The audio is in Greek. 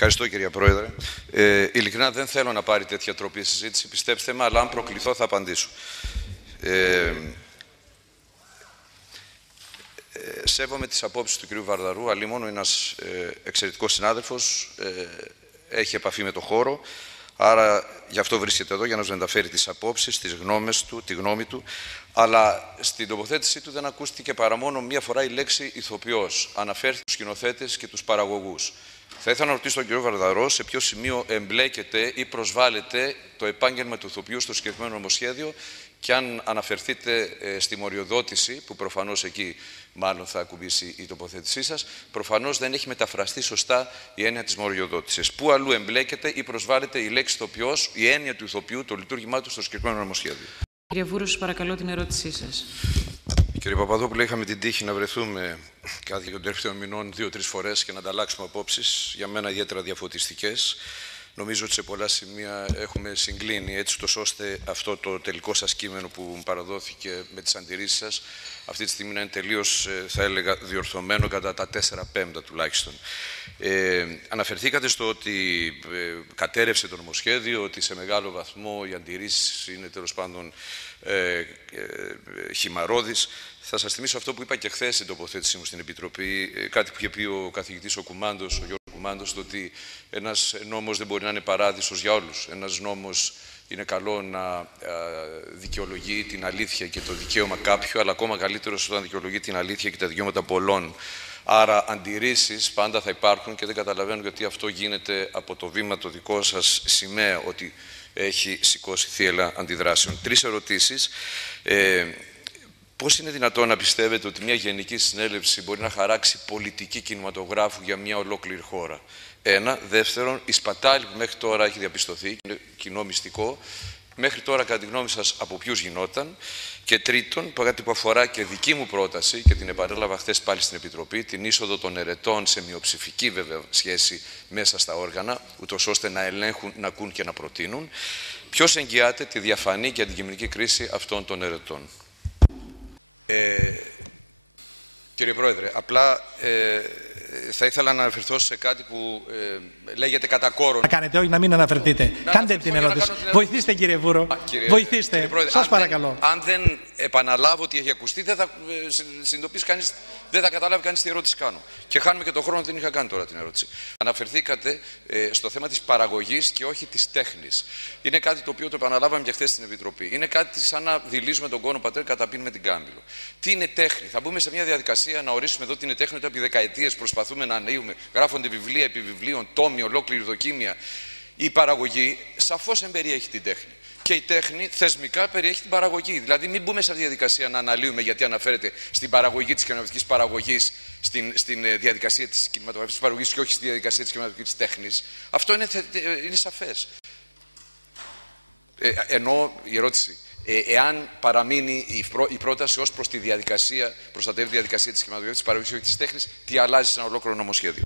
Ευχαριστώ, κυρία Πρόεδρε. Ειλικρινά δεν θέλω να πάρει τέτοια τροπή συζήτηση, πιστέψτε με, αλλά αν προκληθώ θα απαντήσω. Σέβομαι τις απόψεις του κ. Βαρδαρού, αλλήμον ένας εξαιρετικός συνάδελφος, έχει επαφή με το χώρο, άρα γι' αυτό βρίσκεται εδώ, για να μας μεταφέρει τις απόψεις, τις γνώμες του, τη γνώμη του, αλλά στην τοποθέτησή του δεν ακούστηκε παρά μόνο μία φορά η λέξη ηθοποιός. Αναφέρθηκε τους σκηνοθέτες και τους παραγωγούς. Θα ήθελα να ρωτήσω τον κύριο Βαρδαρό σε ποιο σημείο εμπλέκεται ή προσβάλλεται το επάγγελμα του ηθοποιού στο συγκεκριμένο νομοσχέδιο και αν αναφερθείτε στη μοριοδότηση, που προφανώς εκεί μάλλον θα ακουμπήσει η τοποθέτησή σας, προφανώς δεν έχει μεταφραστεί σωστά η έννοια της μοριοδότησης. Πού αλλού εμπλέκεται ή προσβάλλεται η λέξη ηθοποιός, η έννοια του ηθοποιού, το λειτουργήμά του στο συγκεκριμένο νομοσχέδιο. Κύριε Βούρου, σας παρακαλώ την ερώτησή σας. Κύριε Παπαδόπουλε, είχαμε την τύχη να βρεθούμε κάθε των τελευταίων μηνών 2-3 φορές και να ανταλλάξουμε απόψεις, για μένα ιδιαίτερα διαφωτιστικές. Νομίζω ότι σε πολλά σημεία έχουμε συγκλίνει, έτσι ώστε αυτό το τελικό σας κείμενο που μου παραδόθηκε με τις αντιρρήσεις σας αυτή τη στιγμή να είναι τελείως, θα έλεγα, διορθωμένο κατά τα 4/5 τουλάχιστον. Αναφερθήκατε στο ότι κατέρευσε το νομοσχέδιο, ότι σε μεγάλο βαθμό οι αντιρρήσεις είναι τέλος πάντων χυμαρώδεις. Θα σας θυμίσω αυτό που είπα και χθες στην τοποθέτησή μου στην Επιτροπή, κάτι που είχε πει ο καθηγητής ο Γιώργος Κουμάντος, το ότι ένας νόμος δεν μπορεί να είναι παράδεισος για όλους. Ένας νόμος είναι καλό να δικαιολογεί την αλήθεια και το δικαίωμα κάποιου, αλλά ακόμα καλύτερο όταν δικαιολογεί την αλήθεια και τα δικαιώματα πολλών. Άρα αντιρρήσεις πάντα θα υπάρχουν και δεν καταλαβαίνω γιατί αυτό γίνεται από το βήμα το δικό σας σημαία, ότι έχει σηκώσει θύελλα αντιδράσεων. 3 ερωτήσεις. Πώς είναι δυνατόν να πιστεύετε ότι μια γενική συνέλευση μπορεί να χαράξει πολιτική κινηματογράφου για μια ολόκληρη χώρα? Ένα. Δεύτερον, η σπατάλη που μέχρι τώρα έχει διαπιστωθεί, είναι κοινό μυστικό, μέχρι τώρα κατά τη γνώμη σας από ποιους γινόταν? Και τρίτον, κάτι που αφορά και δική μου πρόταση και την επανέλαβα χθες πάλι στην Επιτροπή, την είσοδο των ερετών σε μειοψηφική βέβαια σχέση μέσα στα όργανα, ούτως ώστε να ελέγχουν, να ακούν και να προτείνουν. Ποιος εγγυάται τη διαφανή και αντικειμενική κρίση αυτών των ερετών? Κύριε Πρόεδρε, απλά θα ήθελα να αναφερθώ σε κάτι που λέγεται κατά κόρον. Να κάνετε, όχι να μην αναφερθείτε. Κάντε την ερώτηση. Βοηθήστε, κύριε Βούρο. Βοηθήστε. Κύριε Πρόεδρε, σας παρακαλώ. Αν δεν επαναλάβω ότι έχει ακουστεί, δεν θα συνειδητοποιήσει κανείς, δεν θα καταλάβει κανείς τι ερώτηση κάνω. Και χάνουμε και τον χρόνο, δεν είχα κάνει τώρα την ερώτηση. Αναφερθήκατε στο θέμα της παραγωγής και όχι της τέχνης. Είναι κάτι το οποίο το επαναλάβαμε και χθες στην Επιτροπή. Είναι κάτι σαν να δειλίζουμε τον κόνο πατέρα κατά πίνουμε την κάμπυλο. Τι είναι τέχνη? Θα μπούμε σε μια διαδικασία να ορίσουμε εδώ τι είναι τέχνη, ότι επί δεκαετίες προσπαθούμε να ανοίγουμε, γράφονται βιβλία επί βιβλίων, τόμοι, ολόκληρη δοκίμια. Η παραγωγή σαφώς εμπεριέχει την τέχνη. Και η τέχνη θεσμικά περιέχει την παραγωγή. Δηλαδή, μην μπούμε σε αυτή τη διαδικασία να αναλύουμε γιατί αναφέρεται στην παραγωγή της κινηματογραφικής παραγωγής, στην διαδικασία της κινηματογραφικής παραγωγής και όχι στη διαδικασία της κινηματογραφικής τέχνης. Αυτό είναι σαφές. Ενώ η ερώτηση, εάν παραμείνει η πρόταση ως προς τη διαδικασία, προστατεύει τη διαδικασία της κινηματογραφικής παραγωγής και της τέχνης, τι αλλάζει σε ένα ολόκληρο νομοσχέδιο?